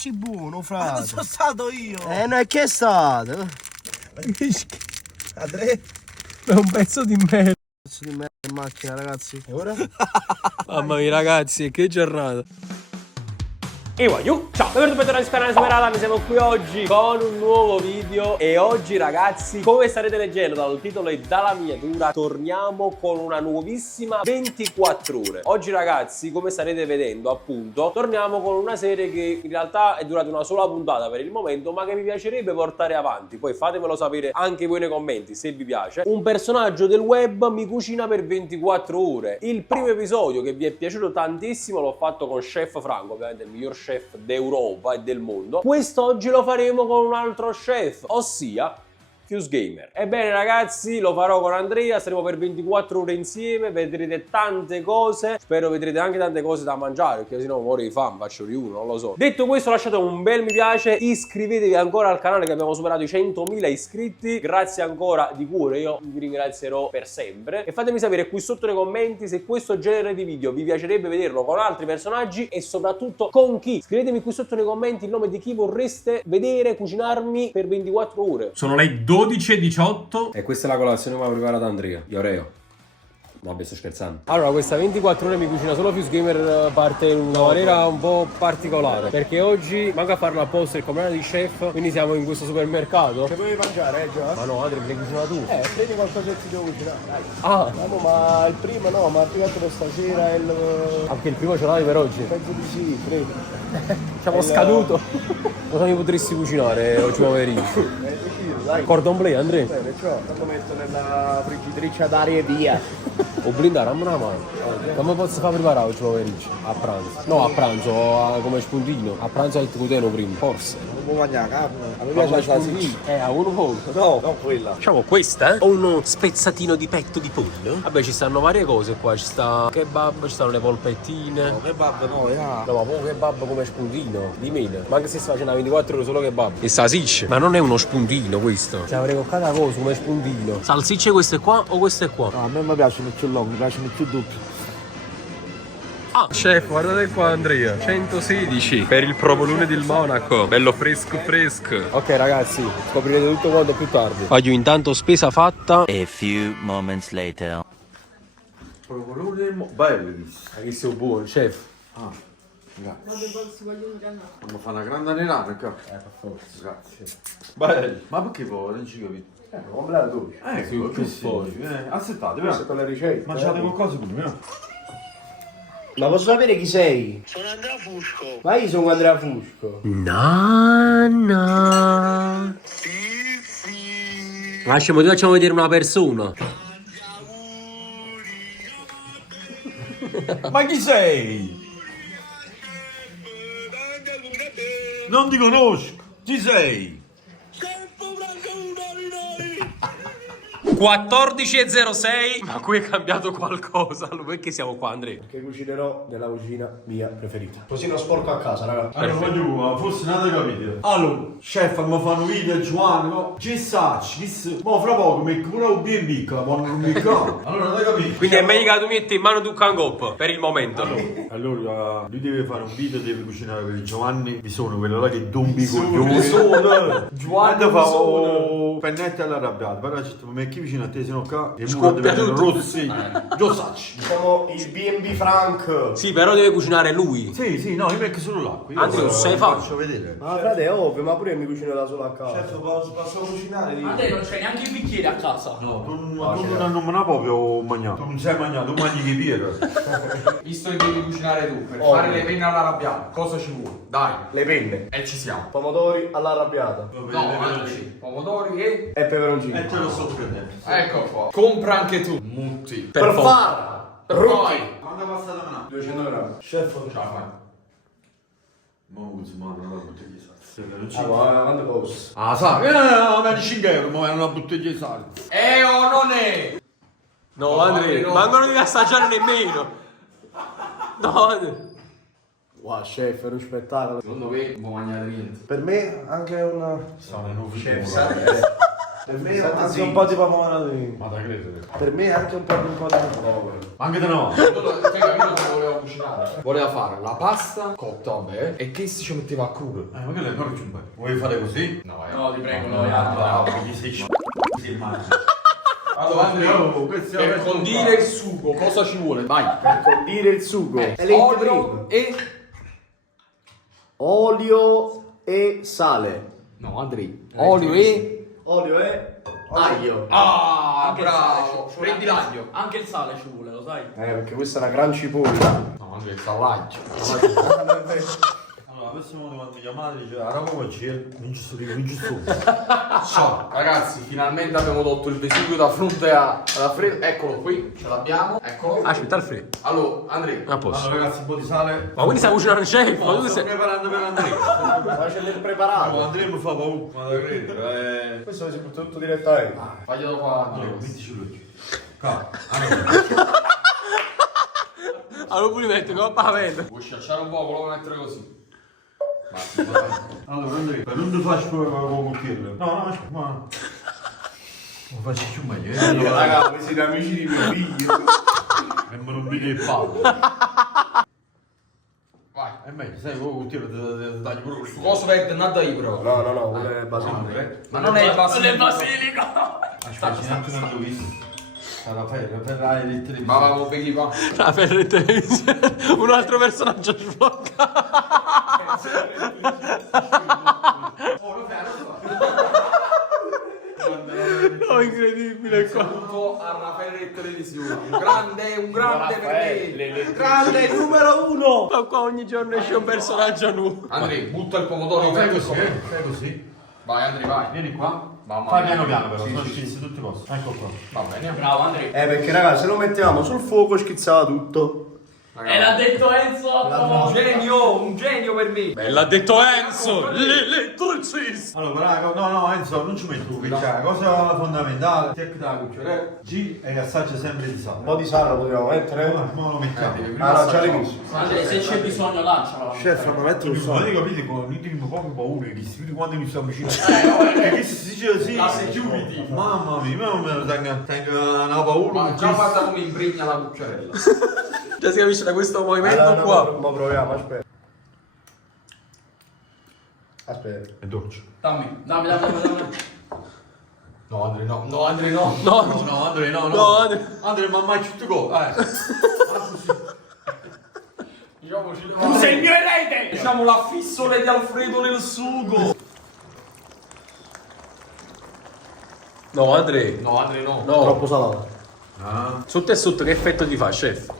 mangi buono, Ma frate. non sono stato io. Non è che è stato. Andrea. È un pezzo di merda. Pezzo di merda in macchina, ragazzi. E ora? Mamma mia, ragazzi, che giornata. E voglio, ciao, benvenuti in canale Superata, siamo qui oggi con un nuovo video e oggi ragazzi, come starete leggendo dal titolo e dalla miniatura, torniamo con una nuovissima 24 ore. Oggi ragazzi, come starete vedendo appunto, torniamo con una serie che in realtà è durata una sola puntata per il momento, ma che mi piacerebbe portare avanti. Poi fatemelo sapere anche voi nei commenti se vi piace. Un personaggio del web mi cucina per 24 ore. Il primo episodio che vi è piaciuto tantissimo l'ho fatto con Chef Franco, ovviamente il miglior chef d'Europa e del mondo. Quest'oggi lo faremo con un altro chef, ossia Fuse Gamer. Ebbene ragazzi, lo farò con Andrea, staremo per 24 ore insieme, vedrete tante cose, spero vedrete anche tante cose da mangiare, perché sennò muore di fame, faccio di uno, non lo so. Detto questo, lasciate un bel mi piace, iscrivetevi ancora al canale che abbiamo superato i 100.000 iscritti, grazie ancora di cuore, io vi ringrazierò per sempre. E fatemi sapere qui sotto nei commenti se questo genere di video vi piacerebbe vederlo con altri personaggi e soprattutto con chi. Scrivetemi qui sotto nei commenti il nome di chi vorreste vedere cucinarmi per 24 ore. Sono le 12:18. E questa è la colazione che mi ha preparato Andrea, Ioreo. Vabbè, sto scherzando. Allora, questa 24 ore mi cucina solo Fuse Gamer parte in una maniera un po' particolare. Perché oggi manca a farlo apposta il compleanno di chef, quindi siamo in questo supermercato. Che vuoi mangiare, già? Ma no, Adri, me ne cucina tu. Prendi qualcosa che ti devo cucinare, dai. Ah, Ma il primo no, ma più che altro stasera il... anche il primo ce l'hai per oggi. Penso di sì, prendi. Siamo scaduto. Cosa mi potresti cucinare oggi pomeriggio? Dai. Cordon bleu, Andrea. Bene, ciao. Lo metto nella friggitrice ad aria e via. O blindare, dammi una mano. Come posso far preparare oggi pomeriggio? A pranzo. No, a pranzo, come spuntino. A pranzo al tuteno prima, forse. Non può mangiare carne. A me piace la salsiccia. A uno poco. No, non quella. Facciamo questa, o uno spezzatino di petto di pollo. Vabbè, ci stanno varie cose qua, ci sta kebab, ci stanno le polpettine. No, che babbo no, ya. No, ma poi kebab come spuntino, di meno. Ma anche se sta facendo 24 ore solo kebab. E salsicce. Ma non è uno spuntino questo. Ci avrei coccata cosa come spuntino. Salsicce queste qua o queste qua? No, a me mi piacciono più lunghi, mi piacciono più doppi. Ah, Chef, guardate qua Andrea. 116 per il provolone del Monaco. Bello fresco fresco. ok ragazzi, scoprirete tutto quanto più tardi. Voglio intanto spesa fatta. A few moments later. Bello. Hai visto buono, chef? Grazie. Ma fa una grande nenata qua. Per forza. Grazie. Bello. Ma perché poi? Non ci capito. Completo tu. Che fuori. Aspettate, Questa è la ricetta. mangiate qualcosa prima. Ma posso sapere chi sei? Sono Andrea Fusco. Ma io sono Andrea Fusco. Nanna. Lasciamo, ti facciamo vedere una persona. Ma chi sei? Non ti conosco. Chi sei? 14:06. Ma qui è cambiato qualcosa. Perché siamo qua, Andrea? Che cucinerò nella cucina mia preferita. Così non sporco a casa, raga. Allora, ma forse non avete capito. Allora, chef, mi fanno video Giovanni, no? Ci sacci, ma fra poco mi pure un B&B che la vanno un microfono. Allora, non avete capito. Quindi è meglio che tu metti in mano tu Kangop per il momento. Allora, lui deve fare un video, deve cucinare per Giovanni. Vi sono quello là che dombi coglioni. Giovanni fa pennette all'arrabbiato. Però ma me chi vicino a te, se no qua e muro deve essere rossi. Lo sacci. Siamo il B&B Frank. Sì, però deve cucinare lui. Sì, no, io metto solo l'acqua. Io Andrea, lo sai fare? faccio vedere. Ma frate, è ovvio, ma pure io mi cucino da solo a casa. Posso cucinare lì? Ma te non c'hai neanche il bicchiere a casa. No, tu non me ne proprio mangiato. Tu non sai mangiare, tu mangi che birra. Visto che devi cucinare tu, per fare le penne all'arrabbiata, cosa ci vuole? Dai, Le penne. e ci siamo. Pomodori all'arrabbiata. No, altri. Pomodori e... E peperoncino. E te lo sto prendendo. Ecco qua. Compra anche tu. Mutti. Per far Poi. Quando passate una? 200 grammi. Chef. Ciao, vai. Ma usi, ma non la bottiglia di salsa. Non ci Quando posso? Ah, sai, ma di 5 euro, ma è una bottiglia di salsa. O non è? No, Andrea, no. ma non devi assaggiare nemmeno. No, Andrea. Wow, chef, è uno spettacolo. Secondo me non può mangiare niente. Per me anche una... Siamo in ufficio. Per me è anche un po' di pomodoro. Ma da credere. Per me è anche un po' di pomodoro. Anche da no. Io lo volevo cucinare. Voleva fare la pasta cotta, vabbè, e che si ci metteva a crudo. Ma che le porci un po'? Vuoi fare così? No, No, ti prego, No, no. perché sei sì, immagino. Allora, Andrea, Oh, questo è per un condire il sugo, cosa ci vuole? Vai. Per condire il sugo. Olio e... Olio e sale. No, Andrei. Olio e... Olio e aglio. Ah, Anche il bravo. sale, Prendi l'aglio. Anche il sale ci vuole, lo sai? Perché questa è una gran cipolla. No, Andrei, sta l'aglio. Allora, la prossima volta quando mia madre dice la roba oggi non ci sto dico, non ci sto. Ciao. Ragazzi, finalmente abbiamo tolto il residuo da fronte alla fredda. Eccolo qui, ce l'abbiamo. Eccolo. Aspetta il freddo. Allora, Andrei. A posto. Allora ragazzi, un po' di sale. Ma quindi stai cucinando il chef? Ma tu Sto sei... preparando per Andrea. Faccio del preparato. Andrea mi fa paura. Ma da credere. Questo si butta tutto direttamente. Faglielo fare. Allora, mettici lui. Qua. Allora pure metto come pavento. Vuoi schiacciare un po', volevo mettere così. Allora, Andrea, per non ti faccio con coltello. No, aspetta, no. Lo faccio più meglio. Allora, Raga, voi siete amici di mio figlio. sembra un video di palle. Vai. È meglio, sai, con coltello ti tagli pure Su cosa vede nada io però. No, quello è basilico. Ma non è il basilico. Aspetta, c'è anche un visto. Sarà per la televisione. Ma avevo beghi qua. La per televisione. Un altro personaggio sblocca. No, incredibile qua. Saluto a Raffaele Televisione. Un grande per me. Grande numero 1. Ma qua ogni giorno esce un personaggio nuovo. Andrei, butta il pomodoro. Fai metti il così, pomodoro. fai così. Vai Andrei, vai. Vieni qua. Mamma Fai mia. piano piano però, Sì, sono sì, scesi tutti i posti. Ecco qua. Va bene. Bravo, Andrea. Perché raga, se lo mettevamo sul fuoco schizzava tutto. E l'ha detto Enzo. Un genio per me. L'ha detto Enzo. L'elettricista. Allora, raga, no, Enzo, non ci metto qui. Cioè, la cosa fondamentale, tecca da cucciolare, giri e assaggia sempre di sale. Un po' di sale lo potevamo mettere. Ma lo mettiamo. Ah no, già l'hai messo. Andrea, se c'è bisogno lanciala. Chef, ma metti un Non sale. capite con l'ultimo poco paura che si vede quando mi sto avvicinando. Perché se si dice così. La security. Mamma mia, non me lo tengo una paura. Ma già guarda come impregna la cucciarella. Già si capisce da questo movimento Allora, qua. ma proviamo, aspetta. Aspetta. È dolce. Dammi. No Andrei no. No Andrei no. No, No, Andrea, no. no, Andrea. Andrea, ma mai tutto go. Diciamoci le Tu sei il mio erede. Diciamo l'affissole di Alfredo nel sugo. No, Andrea. No Andrei no. No. Troppo salato. Sotto e sotto che effetto ti fa, chef?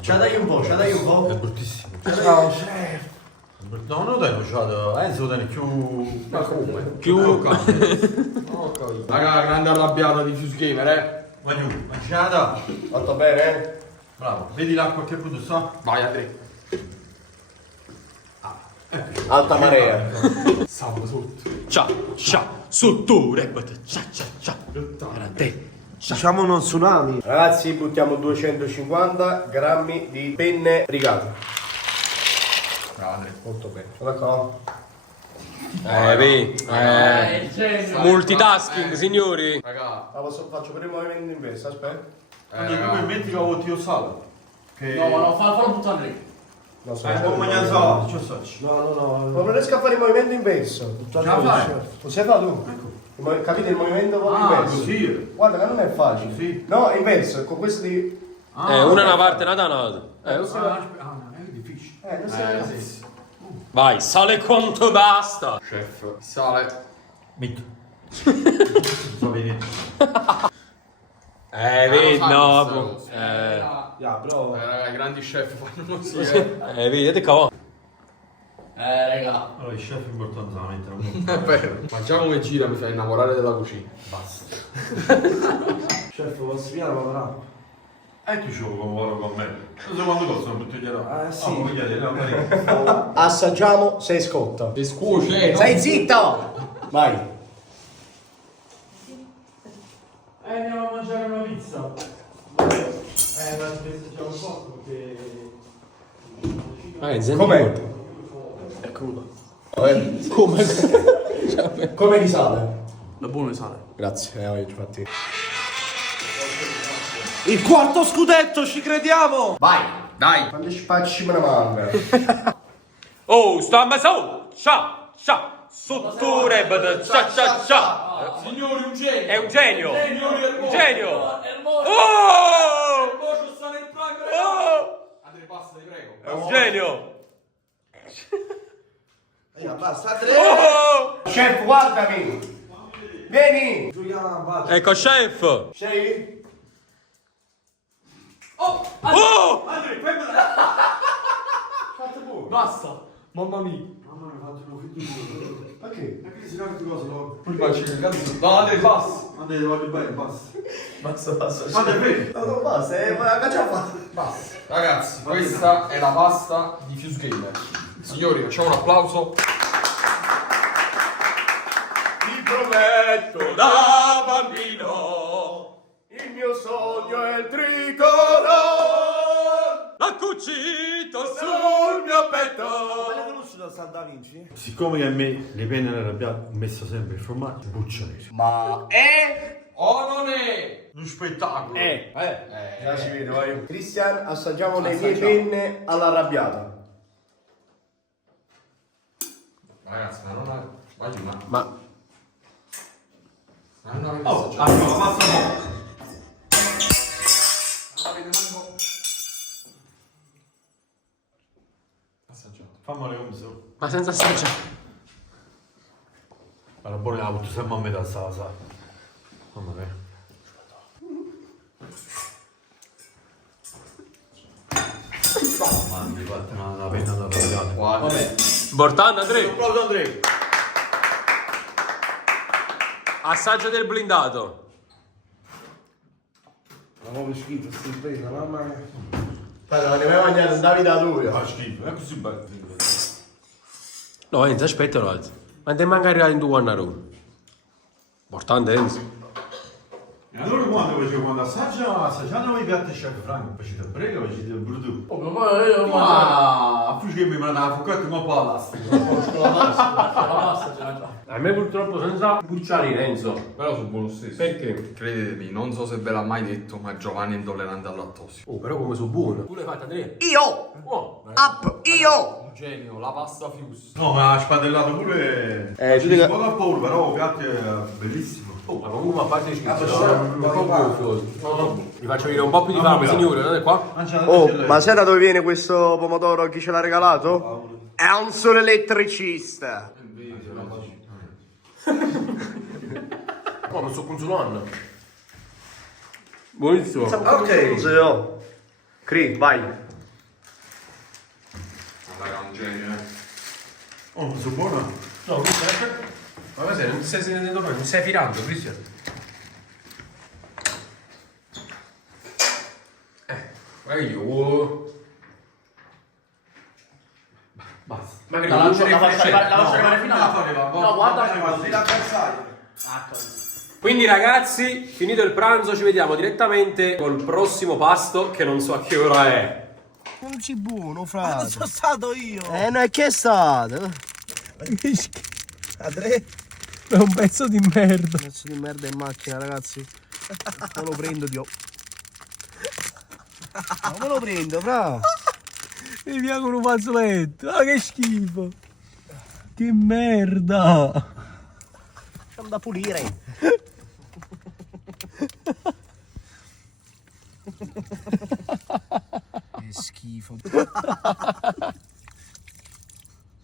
Ce dai un po', ce dai un po'. È bruttissimo. No, chef. No, non lo dai nociato. Enzo lo dai più. Ma come? Più... Raga, grande arrabbiata di Fuse Gamer, Ma giù, mangiata. Fatto bene? Bravo. Vedi l'acqua a che punto sta? Vai Andrei. Alta marea. Salvo sotto. Ciao, sotto, repete, ciao. Era te. Diciamo uno tsunami. Ragazzi, buttiamo 250 grammi di penne rigate. Bravo Andrei. Molto bene. Sono d'accordo? Vedi. Il genio. Multitasking, signori. Raga. Faccio per il movimento inverso, aspetta. Quindi tu mi metti che ho tio sale. Che... No, fallo tutto Andrea. Non so. Non mangiare sale, ce lo so. No. Ma non riesco a fare il movimento inverso. la fai? Lo sai fare tu? Capite il movimento proprio inverso? Così. Guarda che non è facile. Sì. No, è inverso, con questo di... Una una parte, una da un'altra. Non è difficile. non si Sì. Vai, sale quanto basta. Chef. Sale. Metto. So vedere. Vedi, lo no, sai, bro. bro. Raga, i grandi chef fanno così. Vedi, vedete qua. Raga. Allora, il chef è importante da mettere. È vero. Ma già come gira mi fa innamorare della cucina. Basta. Chef, posso via la panorama? E tu ci vuoi lavorare con me? Non so quando costa, non buttiglielo. Sì. Vogliate, Assaggiamo se scotta. E scuoce, Stai zitto! Vai. andiamo a mangiare una pizza. Ma festeggiamo un po' perché... Com'è? È crudo. Come? Come risale? È buono di sale. Grazie, infatti. Il quarto scudetto, ci crediamo! Vai! Dai. Quando spacci me ne manga. Oh, stamma su! Scia! Scia! Sotture! Scia! Scia! Scia! Signori, un genio. È un genio! Signori, è Un genio! È il modo. Oh! Il mocio sta nel prank, Oh! Andrea, basta, ti prego. È un genio! Basta, Andrea! Oh! Chef, guardami! Vieni! Ecco, chef! Sei? Oh! Basta. Mamma mia. Mamma mia, fatelo finito. Perché? Perché si cambia cosa? Poi faccio che cazzo. No, Andrea, basta. Andate, voglio bene, basta. Basta. Andate, vedi? No, non basta, ma che già fatto? Basta. Ragazzi, questa è la pasta di Fuse Gamer. Signori, facciamo un applauso. Ti prometto da bambino, il mio sogno è il tricolore. L'ha cucito Sul mio petto. Siccome che a me le penne arrabbiate ho messo sempre il formaggio, buccia nero. Ma è? O non è uno spettacolo? Già si vede, vai. Cristian, assaggiamo le mie penne all'arrabbiata. Ragazzi, ma non è... Vai giù, Ma ma non avete Oh, assaggiato. allora, basta un po'. Non avete manco... Assaggiato. Fammole come so. Ma senza assaggiare. Allora, buona la butto sempre a metà sta sa. Mamma mia. Mamma mia, fatta una penna da arrabbiata. Vabbè. Bortando, Andrea. Applauso Andrea. Assaggia del blindato. ma come schifo sti penne, mamma mia. Guarda, ma ne vai a mangiare un Davide a due. Fa schifo, è così bello. No, Enzo, aspetta un attimo. Ma te manca arrivare in due anni a Roma. Importante, Enzo. E allora quando assaggiano i piatti chef Franco, poi ci te prego, poi ci te bruto. Oh, ma io... Ma più che mi manda la foccata come plastica. La pasta ce l'ha già. A me purtroppo senza bucciare Enzo. Però sono buono stesso. Perché? Credetemi, non so se ve l'ha mai detto, ma Giovanni è intollerante al lattosio. Oh, però come sono buono. Tu l'hai fatta, Andrea? Io! Oh, Up! Io! un genio, la pasta Fuse. No, ma ha spadellato pure. Ci Ci dica- poco a paura, però piatti è bellissimo. Oh, ma comunque a parte ci Ma no. vi faccio vedere un po' più di fame, signore, guardate qua. Oh, ma sai da dove viene questo pomodoro? Chi ce l'ha regalato? È un solo elettricista. Oh, non so consolando. Buonissimo. Ok, zio. Cri, vai. Raga, un genio, Oh, non so buona? No, Cristian, ma cosa sei? Non ti stai sentendo proprio, mi stai tirando, Cristian. Guarda io. Basta. Ma che La lascio arrivare fino alla fine. No, guarda. Quindi ragazzi, finito il pranzo ci vediamo direttamente col prossimo pasto che non so a che ora è. Non ci buono, frate. Non sono stato io. No, è che è stato? Andrea, è un pezzo di merda. Pezzo di merda in macchina, ragazzi. Non lo prendo, Dio. Non me lo prendo, fra. Mi piace con un fazzoletto. Ah, che schifo. Che merda. Siamo da pulire. Che schifo.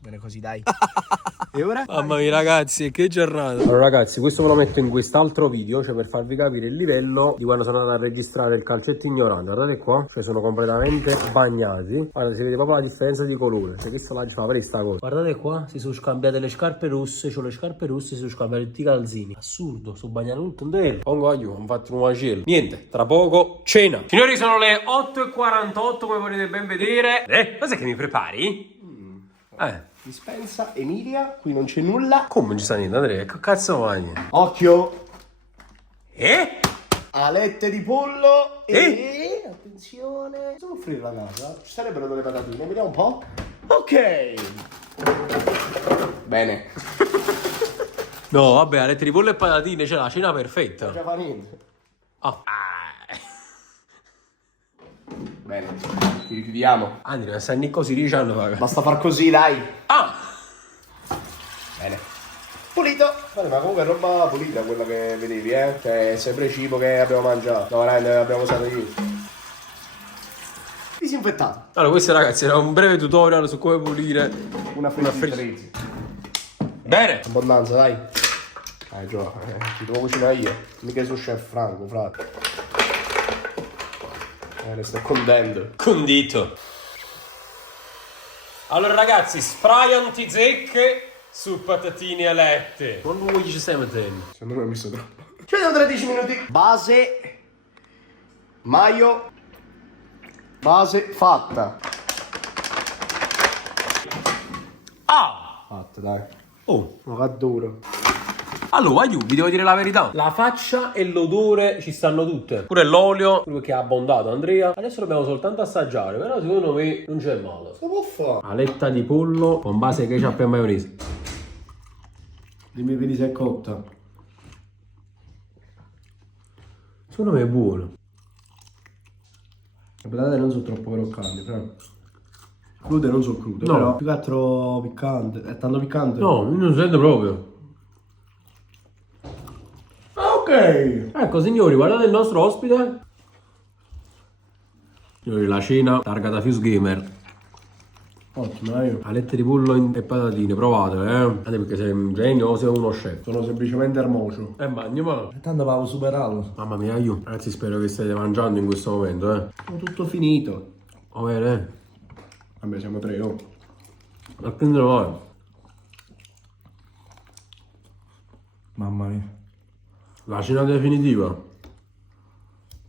Bene così, dai. E ora? Mamma mia ragazzi, che giornata. Allora ragazzi, questo ve lo metto in quest'altro video, cioè per farvi capire il livello di quando sono andato a registrare il calcetto ignorante. Guardate qua, cioè sono completamente bagnati. Guarda, si vede proprio la differenza di colore. Cioè questo là ci fa vedere sta cosa. Guardate qua, si sono scambiate le scarpe rosse, c'ho le scarpe rosse, si sono scambiati tutti i calzini. Assurdo, sto bagnando tutto intero. Pongo aiuto, ho fatto un macello. Niente, tra poco cena. Signori, sono le 8:48 come potete ben vedere. Cos'è che mi prepari? Dispensa, Emilia, qui non c'è nulla. Come non ci sta niente, Andrea? Che cazzo mangi? Occhio, alette di pollo E? attenzione, devo offrire la casa. Ci sarebbero delle patatine, vediamo un po'. Ok. Bene. No, vabbè, alette di pollo e patatine, c'è la cena perfetta. Non fa niente. Ah. Bene, ci rifiutiamo. Andrea, sta Nico si riuscendo, raga. Basta far così, dai. Ah! Bene. Pulito. Vale, ma comunque è roba pulita quella che vedevi, eh. Cioè, è sempre cibo che abbiamo mangiato. No, veramente abbiamo usato io. Disinfettato. Allora, questo ragazzi era un breve tutorial su come pulire Una friggitrice. Bene! Abbondanza, dai. Già, ci devo cucinare io. Mica sono chef Franco, frate. Ne sto contento. Condito. Allora ragazzi, spray antizecche su patatine alette. Quando vuoi ci stai mettendo? Secondo me ho messo troppo. Ci vediamo tra 10 minuti. Base. Maio. Base fatta. Ah! Fatta, dai. Oh! Ma fa duro. Allora, io vi devo dire la verità. La faccia e l'odore ci stanno tutte. Pure l'olio, quello che ha abbondato Andrea. Adesso dobbiamo soltanto assaggiare, però secondo me non c'è male. Che può fare? Aletta di pollo con base ketchup e maionese. Dimmi vedi se è cotta. Secondo me è buono. Le patate non sono troppo croccanti, però. Crude non sono crude, No. però più che altro piccante. È tanto piccante? No, non sento proprio. Ok. Ecco signori, guardate il nostro ospite. Signori, la cena targata Fuse Gamer. Ottimo, io. Alette di pollo e patatine, provate, Anche perché sei un genio o sei uno chef. Sono semplicemente ermocio. Mangiamo. Tanto avevo superato. Mamma mia, io. Ragazzi, spero che state mangiando in questo momento, Ho tutto finito. Va bene, Vabbè, siamo tre, oh. Ma prendere male. Mamma mia. La cena definitiva.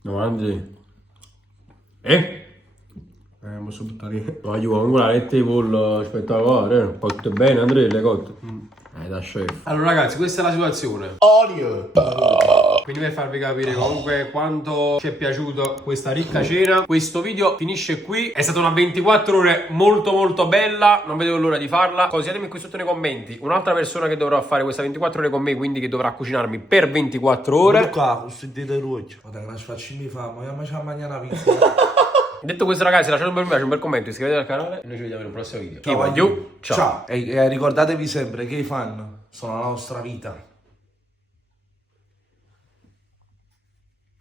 No, Andri. Posso buttare lì. Ma io comunque la aletta di pollo spettacolare, Cotte bene, Andrea, le cotte. Da chef. Allora ragazzi, questa è la situazione. Olio. Quindi per farvi capire comunque quanto ci è piaciuta questa ricca cena, questo video finisce qui. È stata una 24 ore molto bella, non vedevo l'ora di farla. Consigliatemi qui sotto nei commenti un'altra persona che dovrà fare questa 24 ore con me, quindi che dovrà cucinarmi per 24 ore. Qua, sentite ruoce. Guarda, che facciamo fame, ma ci mangiare una pizza. Detto questo ragazzi, lasciate un bel mi piace, un bel commento, iscrivetevi al canale e noi ci vediamo in un prossimo video. Ciao. Ciao. Ciao. E ricordatevi sempre che i fan sono la nostra vita.